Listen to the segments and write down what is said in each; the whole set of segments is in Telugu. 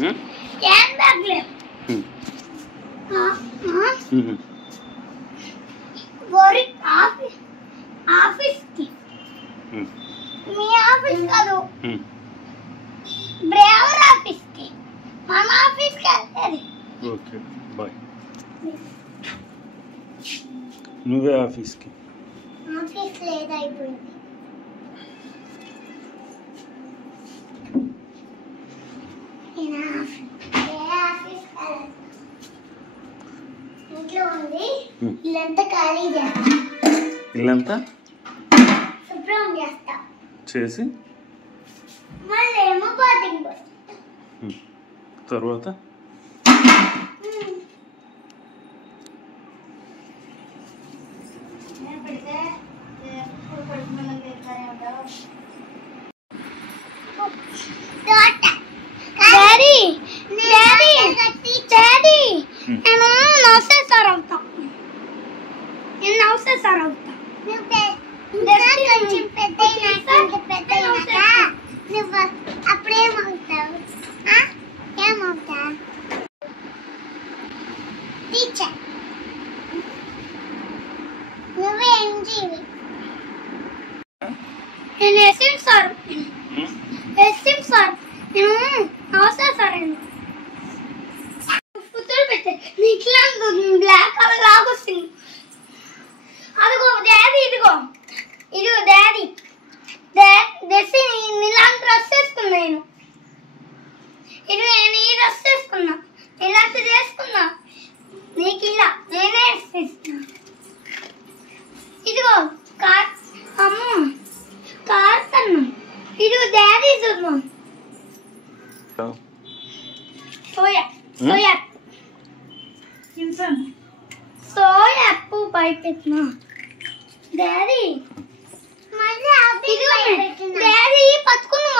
హ్యాండ్ బ్యాగ్ లేదు. ఆఫీస్కి మీ ఆఫీస్ కాదు, డ్రైవర్ ఆఫీస్కి, మన ఆఫీస్కి వెళ్తుంది. Okay bye. నువ్వే ఆఫీస్కి. ఆఫీస్ లేదు, అయిపోయింది. ఇంట్లో ఉంది, ఇల్లంతా ఖాళీ చేస్తా. ఇల్లంతా శుభ్రం చేస్తా చేసి మళ్ళీ ఏమో బాతింగ్ పోస్తా. తర్వాత నేను నౌసేసార్ అవుతా. కొంచెం పెద్ద నువ్వు అప్పుడేమవుతావు? ఏమవుతా? టీచర్. నువ్వే ఎంజీవి. నేను ఎస్ఎం సార్. నేను నౌసేసార్ అండి. బ్లాక్ కలర్ లాగా వస్తుంది. అదిగో డాడీ, ఇదిగో డాడీ. ఇలాంటి డ్రెస్ వేసుకున్నా నేను. నేను ఈ డ్రెస్ వేసుకున్నా, ఇలాంటి వేసుకున్నా. నీకు ఇలా నేనే వేసుకున్నా. ఇదిగో కార్, అమ్మ కార్ కన్నా. ఇదిగో డాడీ చూద్దాం. సోయా అప్పు పైపెట్టినా డాడీ. డాడీ పట్టుకున్నా.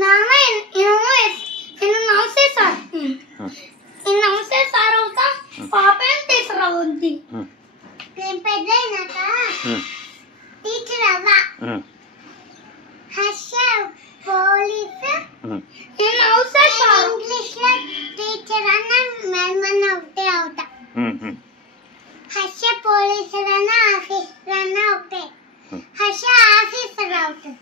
నాన్న నేను నౌసేసార్ అవుతా. పాప ఏం తీసుకురావద్ది. నేను పెద్ద అయినాక టీచర్ అవ్వా. హర్ష పోలీస్. నేను నౌసేసార్. ఇంగ్లీష్ లో టీచర్ అన్న మేడం ఒకటే అవుతా. హర్ష పోలీసు అన్న ఆఫీసర్ అన్న ఒకటే. హర్ష ఆఫీసర్ అవుతుంది.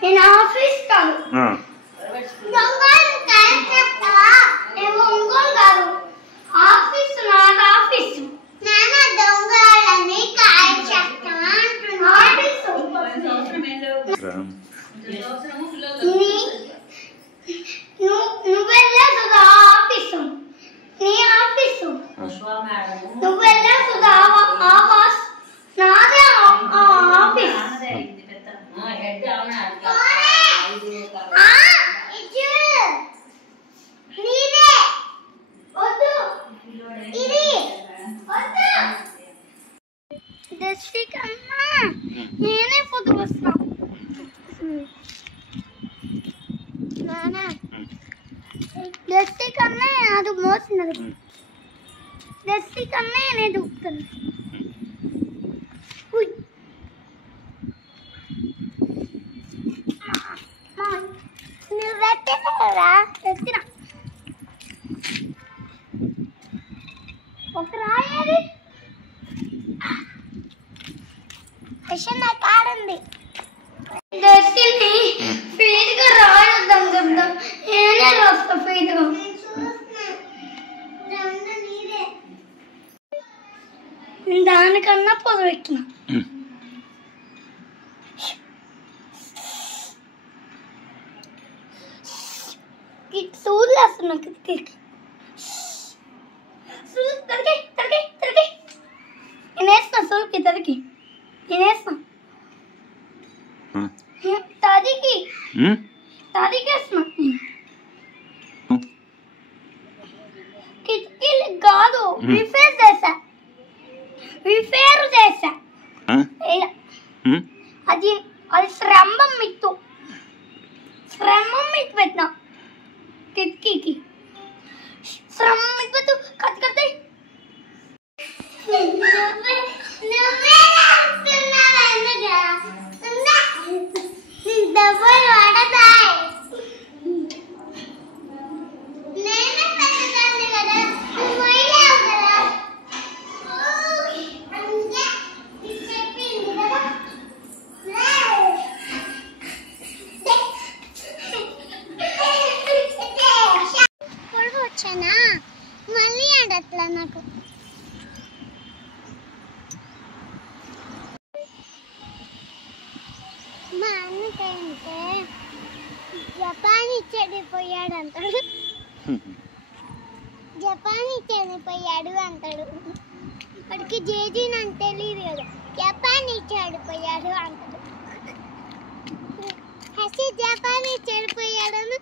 నేను ఆఫీస్ కాదు. దొంగలు కరెక్ట్ చేస్తావా? నేను ఒంగోలు కాదు. ఆఫీసు నాది. ఆఫీసు నాన్న దొంగలని కాల్ చేస్తావా అంటున్నా. ఆఫీసు నువ్వు వెళ్ళేది ఆఫీసు. నీ ఆఫీసు నువ్వు వెళ్ళేది ఆవాస్. నాదే ఆఫీస్. నేనే పొద్దు వస్తున్నా. దస్తి కన్నా అది మోసినది. దస్తి కన్నా నేను దూకుతాను. నువ్వు పెట్టినా పెట్టినా ఒక రాయాలి. నా కాడుంది. దస్తిని ఫీడ్గా రాయొద్దాం కదా. నేనే రాస్తా ఫీడ్గా. దానికన్నా పొదవు ఎక్కిన. సూదులు వేస్తున్నా కిటికీకి. తడికి నేను వేస్తున్నా. సూదుకి తడికి నేను వేస్తున్నా. తడికేస్తున్నా. కిటికీలు కాదు, రిపేర్ చేసా. అది స్తంభం మిత్తు పెట్టినా కిటికీకి. స్తంభం మిత్తు కత్తి నాన్నకంటే జపాన్ చెడిపోయాడు అంటాడు. జపాన్ చెడిపోయాడు అంటాడు. వాడికి జేజీ నాకు తెలియదు కదా. జపాన్ చెడిపోయాడు అంటాడు. హసి జపాన్ చెడిపోయాడను